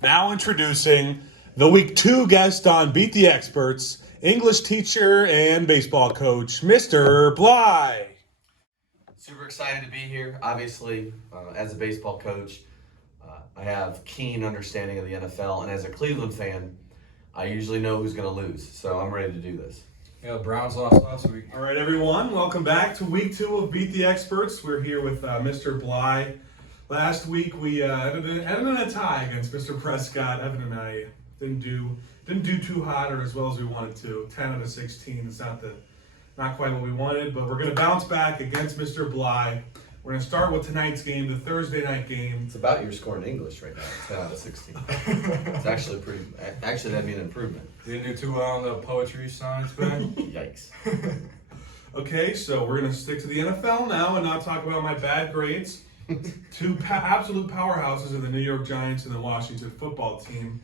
Now introducing the Week 2 guest on Beat the Experts, English teacher and baseball coach, Mr. Bly. Super excited to be here. Obviously, as a baseball coach, I have keen understanding of the NFL, and as a Cleveland fan, I usually know who's going to lose. So I'm ready to do this. Yeah, the Browns lost last week. All right, everyone, welcome back to Week 2 of Beat the Experts. We're here with Mr. Bly. Last week we ended in a tie against Mr. Prescott. Evan and I didn't do too hot or as well as we wanted to. 10 out of 16. It's not quite what we wanted, but we're going to bounce back against Mr. Bly. We're going to start with tonight's game, the Thursday night game. It's about your score in English right now. 10 out of 16. It's actually Actually, that'd be an improvement. Didn't do too well on the poetry science bag. Yikes. Okay, so we're going to stick to the NFL now and not talk about my bad grades. Two absolute powerhouses of the New York Giants and the Washington football team.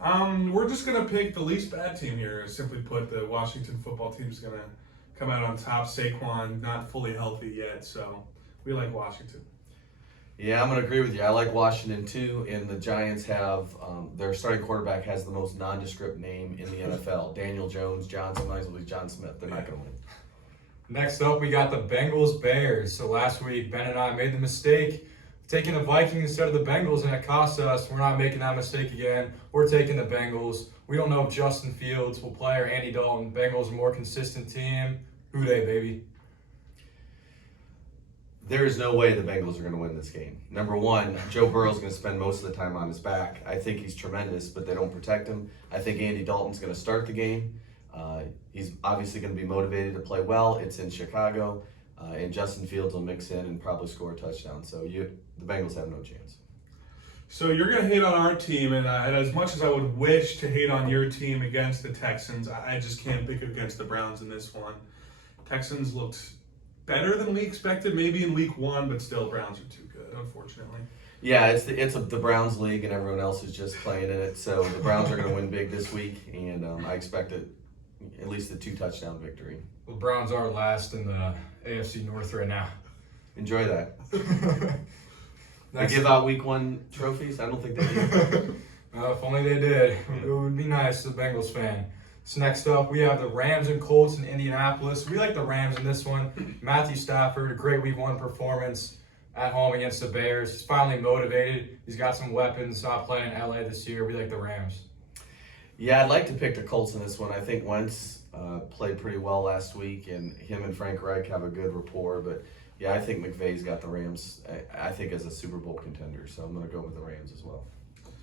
We're just going to pick the least bad team here. Simply put, the Washington football team is going to come out on top. Saquon not fully healthy yet, so we like Washington. Yeah, I'm going to agree with you. I like Washington too, and the Giants have their starting quarterback has the most nondescript name in the NFL. Daniel Jones, Johnson, might as well be John Smith. They're not going to win. Next up, we got the Bengals Bears. So last week, Ben and I made the mistake of taking the Vikings instead of the Bengals, and it cost us. We're not making that mistake again. We're taking the Bengals. We don't know if Justin Fields will play or Andy Dalton. Bengals are a more consistent team. Who they, baby? There is no way the Bengals are going to win this game. Number one, Joe Burrow's going to spend most of the time on his back. I think he's tremendous, but they don't protect him. I think Andy Dalton's going to start the game. He's obviously going to be motivated to play well. It's in Chicago, and Justin Fields will mix in and probably score a touchdown. So the Bengals have no chance. So you're going to hate on our team, and as much as I would wish to hate on your team against the Texans, I just can't pick against the Browns in this one. Texans looked better than we expected, maybe in week 1, but still Browns are too good, unfortunately. Yeah, it's the Browns league, and everyone else is just playing in it. So the Browns are going to win big this week, and I expect at least a 2-touchdown victory. The Browns are last in the AFC North right now. Enjoy that. They give out week 1 trophies? I don't think they do. If only they did. It would be nice as a Bengals fan. So next up, we have the Rams and Colts in Indianapolis. We like the Rams in this one. Matthew Stafford, a great week 1 performance at home against the Bears. He's finally motivated. He's got some weapons. Not playing in LA this year. We like the Rams. Yeah, I'd like to pick the Colts in this one. I think Wentz played pretty well last week, and him and Frank Reich have a good rapport. But yeah, I think McVay's got the Rams, I think, as a Super Bowl contender. So I'm going to go with the Rams as well.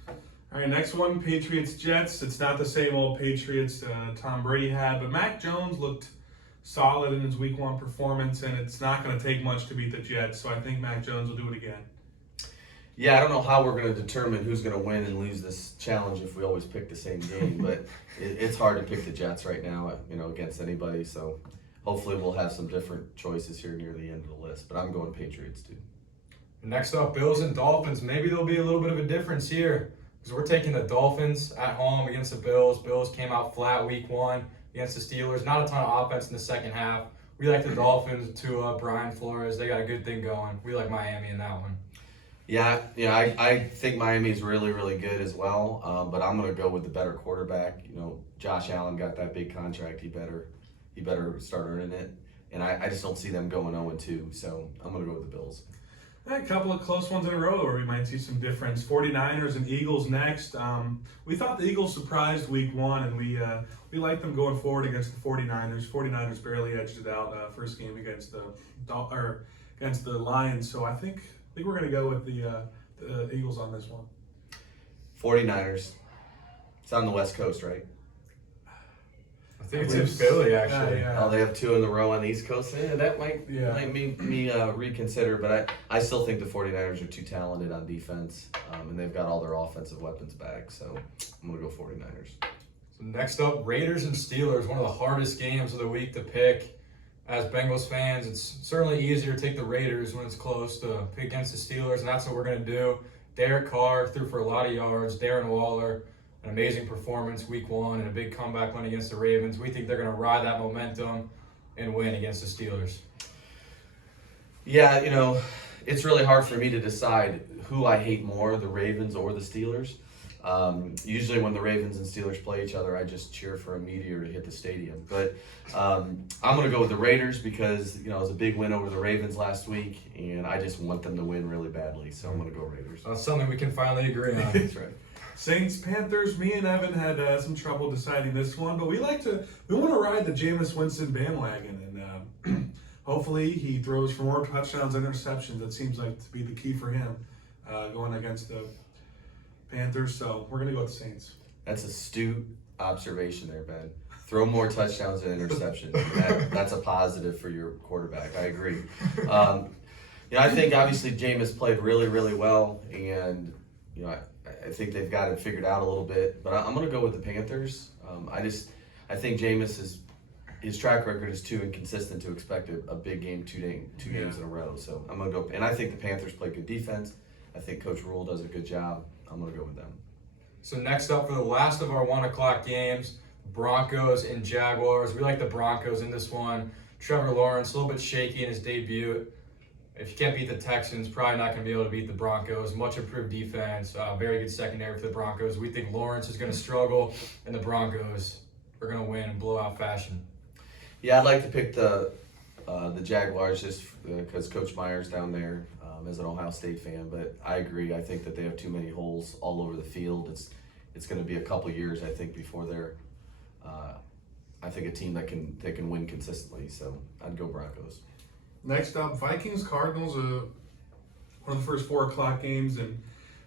All right, next one, Patriots Jets. It's not the same old Patriots Tom Brady had, but Mac Jones looked solid in his week 1 performance, and it's not going to take much to beat the Jets. So I think Mac Jones will do it again. Yeah, I don't know how we're going to determine who's going to win and lose this challenge if we always pick the same game, but it's hard to pick the Jets right now, against anybody. So hopefully we'll have some different choices here near the end of the list. But I'm going Patriots too. Next up, Bills and Dolphins. Maybe there'll be a little bit of a difference here because we're taking the Dolphins at home against the Bills. Bills came out flat week 1 against the Steelers. Not a ton of offense in the second half. We like the Dolphins. Tua, Brian Flores, they got a good thing going. We like Miami in that one. Yeah, I think Miami's really, really good as well. But I'm going to go with the better quarterback. Josh Allen got that big contract. He better start earning it. And I just don't see them going 0-2. So I'm going to go with the Bills. A couple of close ones in a row where we might see some difference. 49ers and Eagles next. We thought the Eagles surprised week 1, and we liked them going forward against the 49ers. 49ers barely edged it out first game against the Lions. So I think we're going to go with the Eagles on this one. 49ers. It's on the West Coast, right? I think it's in Philly, actually. Yeah. Oh, they have 2 in the row on the East Coast. That might make me reconsider, but I still think the 49ers are too talented on defense, and they've got all their offensive weapons back, so I'm going to go 49ers. So next up, Raiders and Steelers, one of the hardest games of the week to pick. As Bengals fans, it's certainly easier to take the Raiders when it's close to pick against the Steelers, and that's what we're going to do. Derek Carr threw for a lot of yards. Darren Waller, an amazing performance week 1 and a big comeback win against the Ravens. We think they're going to ride that momentum and win against the Steelers. Yeah, it's really hard for me to decide who I hate more, the Ravens or the Steelers. Usually when the Ravens and Steelers play each other, I just cheer for a meteor to hit the stadium. But I'm going to go with the Raiders because, it was a big win over the Ravens last week, and I just want them to win really badly. So I'm going to go Raiders. That's something we can finally agree on. That's right. Saints, Panthers. Me and Evan had some trouble deciding this one, but we want to ride the Jameis Winston bandwagon, and hopefully he throws for more touchdowns and interceptions. That seems like to be the key for him going against the Panthers. So we're gonna go with the Saints. That's astute observation there, Ben. Throw more touchdowns and interceptions. That's a positive for your quarterback. I agree. I think obviously Jameis played really, really well, and I think they've got it figured out a little bit. But I'm going to go with the Panthers. I think Jameis his track record is too inconsistent to expect a big game two games in a row. So I'm going to go, and I think the Panthers play good defense. I think Coach Rule does a good job. I'm going to go with them. So next up for the last of our 1 o'clock games, Broncos and Jaguars. We like the Broncos in this one. Trevor Lawrence, a little bit shaky in his debut. If you can't beat the Texans, probably not going to be able to beat the Broncos. Much improved defense, very good secondary for the Broncos. We think Lawrence is going to struggle, and the Broncos are going to win in blowout fashion. Yeah, I'd like to pick the Jaguars just because Coach Meyer's down there as an Ohio State fan. But I agree. I think that they have too many holes all over the field. It's going to be a couple years, I think, before they're I think a team that can win consistently. So I'd go Broncos. Next up, Vikings Cardinals, one of the first 4 o'clock games, and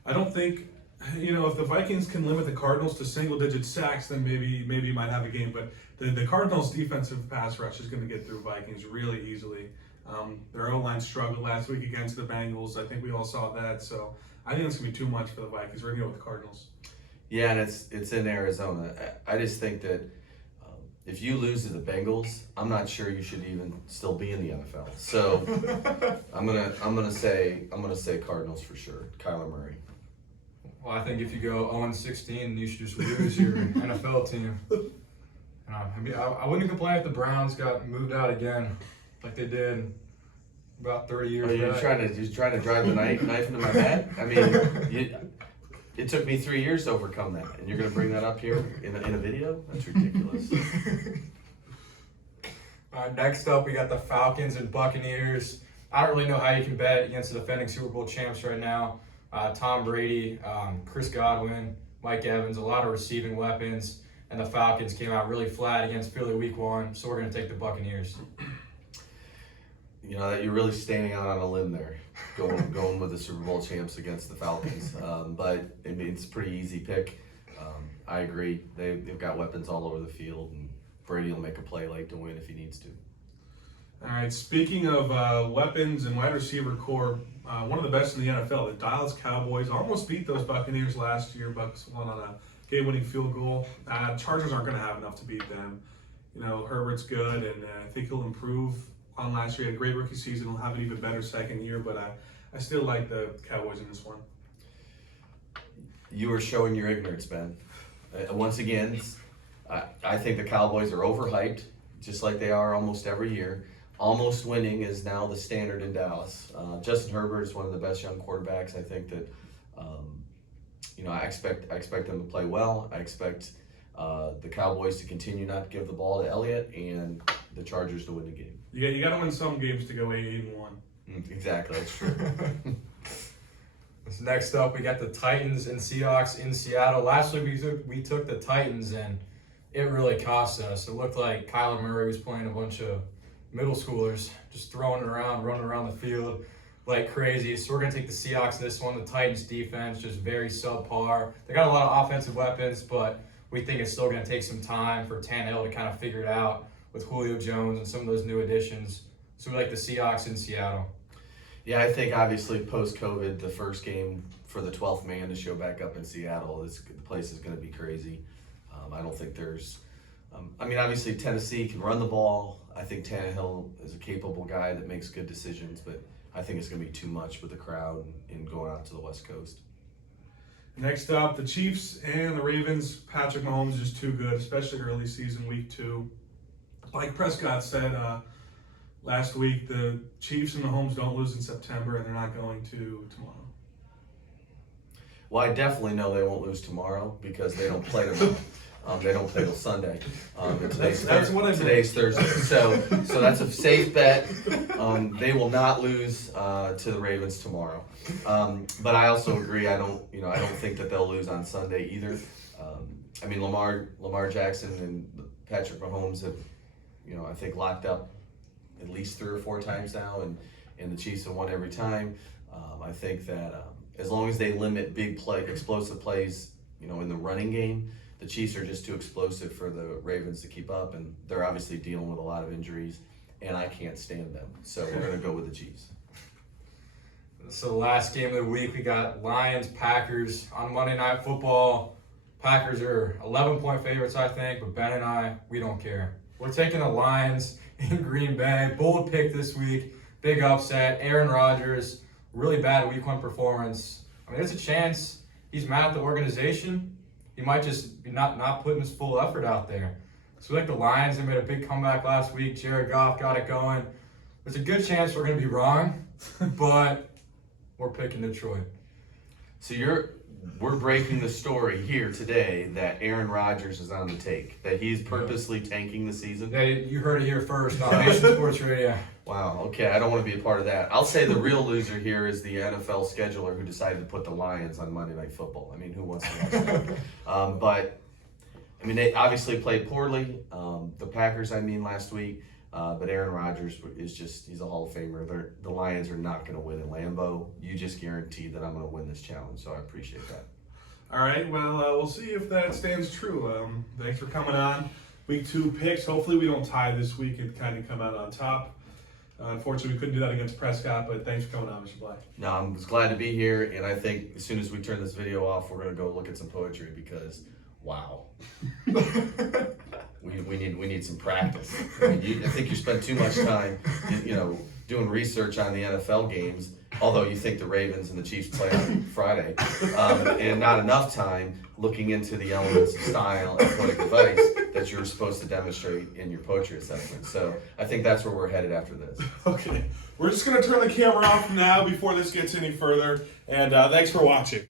I don't think if the Vikings can limit the Cardinals to single-digit sacks, then maybe you might have a game. But the Cardinals' defensive pass rush is going to get through Vikings really easily. Their O-line struggled last week against the Bengals. I think we all saw that. So I think it's going to be too much for the Vikings. We're going to go with the Cardinals. Yeah, and it's in Arizona. I just think that if you lose to the Bengals, I'm not sure you should even still be in the NFL. So I'm gonna say Cardinals for sure. Kyler Murray. Well, I think if you go 0-16, you should just lose your NFL team. I wouldn't complain if the Browns got moved out again, like they did about 30 years ago. You're trying to drive the knife into my head? I mean, it took me 3 years to overcome that, and you're going to bring that up here in a video? That's ridiculous. Next up, we got the Falcons and Buccaneers. I don't really know how you can bet against the defending Super Bowl champs right now. Tom Brady, Chris Godwin, Mike Evans, a lot of receiving weapons, and the Falcons came out really flat against Philly Week 1, so we're going to take the Buccaneers. That you're really standing out on a limb there, going with the Super Bowl champs against the Falcons. But I mean, it's a pretty easy pick. I agree. They've got weapons all over the field, and Brady will make a play late to win if he needs to. All right. Speaking of weapons and wide receiver core, one of the best in the NFL, the Dallas Cowboys almost beat those Buccaneers last year. Bucs won on a game-winning field goal. Chargers aren't going to have enough to beat them. Herbert's good, and I think he'll improve on last year. He had a great rookie season. He'll have an even better second year, but I still like the Cowboys in this one. You are showing your ignorance, Ben. Once again, I think the Cowboys are overhyped, just like they are almost every year. Almost winning is now the standard in Dallas. Justin Herbert is one of the best young quarterbacks. I think that, I expect them to play well. I expect the Cowboys to continue not to give the ball to Elliott, and the Chargers to win the game. You got to win some games to go 8-1. Exactly, that's true. Next up, we got the Titans and Seahawks in Seattle. Last week we took the Titans, and it really cost us. It looked like Kyler Murray was playing a bunch of middle schoolers, just throwing it around, running around the field like crazy. So we're going to take the Seahawks in this one. The Titans defense, just very subpar. They got a lot of offensive weapons, but we think it's still going to take some time for Tannehill to kind of figure it out with Julio Jones and some of those new additions. So we like the Seahawks in Seattle. Yeah, I think obviously post-COVID, the first game for the 12th man to show back up in Seattle, the place is going to be crazy. I don't think there's obviously Tennessee can run the ball. I think Tannehill is a capable guy that makes good decisions, but I think it's going to be too much with the crowd and going out to the West Coast. Next up, the Chiefs and the Ravens. Patrick Mahomes is just too good, especially early season, week 2. Like Prescott said last week, the Chiefs and Mahomes don't lose in September, and they're not going to tomorrow. Well, I definitely know they won't lose tomorrow because they don't play tomorrow. They don't play till Sunday. And That's what I meant. today's Thursday. So that's a safe bet. They will not lose to the Ravens tomorrow. But I also agree. I don't think that they'll lose on Sunday either. I mean, Lamar Jackson and Patrick Mahomes have, I think locked up at least 3 or 4 times now, and the Chiefs have won every time. I think that as long as they limit explosive plays, in the running game, the Chiefs are just too explosive for the Ravens to keep up, and they're obviously dealing with a lot of injuries, and I can't stand them. So we're going to go with the Chiefs. So the last game of the week, we got Lions-Packers on Monday Night Football. Packers are 11-point favorites, I think, but Ben and I, we don't care. We're taking the Lions in Green Bay. Bold pick this week. Big upset. Aaron Rodgers, really bad week 1 performance. I mean, there's a chance he's mad at the organization. He might just be not putting his full effort out there. So like the Lions, they made a big comeback last week. Jared Goff got it going. There's a good chance we're going to be wrong, but we're picking Detroit. So we're breaking the story here today that Aaron Rodgers is on the take, that he's purposely tanking the season. Yeah, you heard it here first on Nation Sports Radio. Wow, okay, I don't want to be a part of that. I'll say the real loser here is the NFL scheduler who decided to put the Lions on Monday Night Football. I mean, who wants to watch that? But, I mean, they obviously played poorly. The Packers, last week. But Aaron Rodgers he's a Hall of Famer. The Lions are not going to win in Lambeau. You just guaranteed that I'm going to win this challenge, so I appreciate that. All right, well, we'll see if that stands true. Thanks for coming on. Week 2 picks. Hopefully we don't tie this week and kind of come out on top. Unfortunately, we couldn't do that against Prescott, but thanks for coming on, Mr. Black. No, I'm just glad to be here, and I think as soon as we turn this video off, we're going to go look at some poetry because, wow. We need some practice. I think you spend too much time, doing research on the NFL games, although you think the Ravens and the Chiefs play on Friday, and not enough time looking into the elements of style and poetic device that you're supposed to demonstrate in your poetry assessment. So I think that's where we're headed after this. Okay, we're just going to turn the camera off now before this gets any further, and thanks for watching.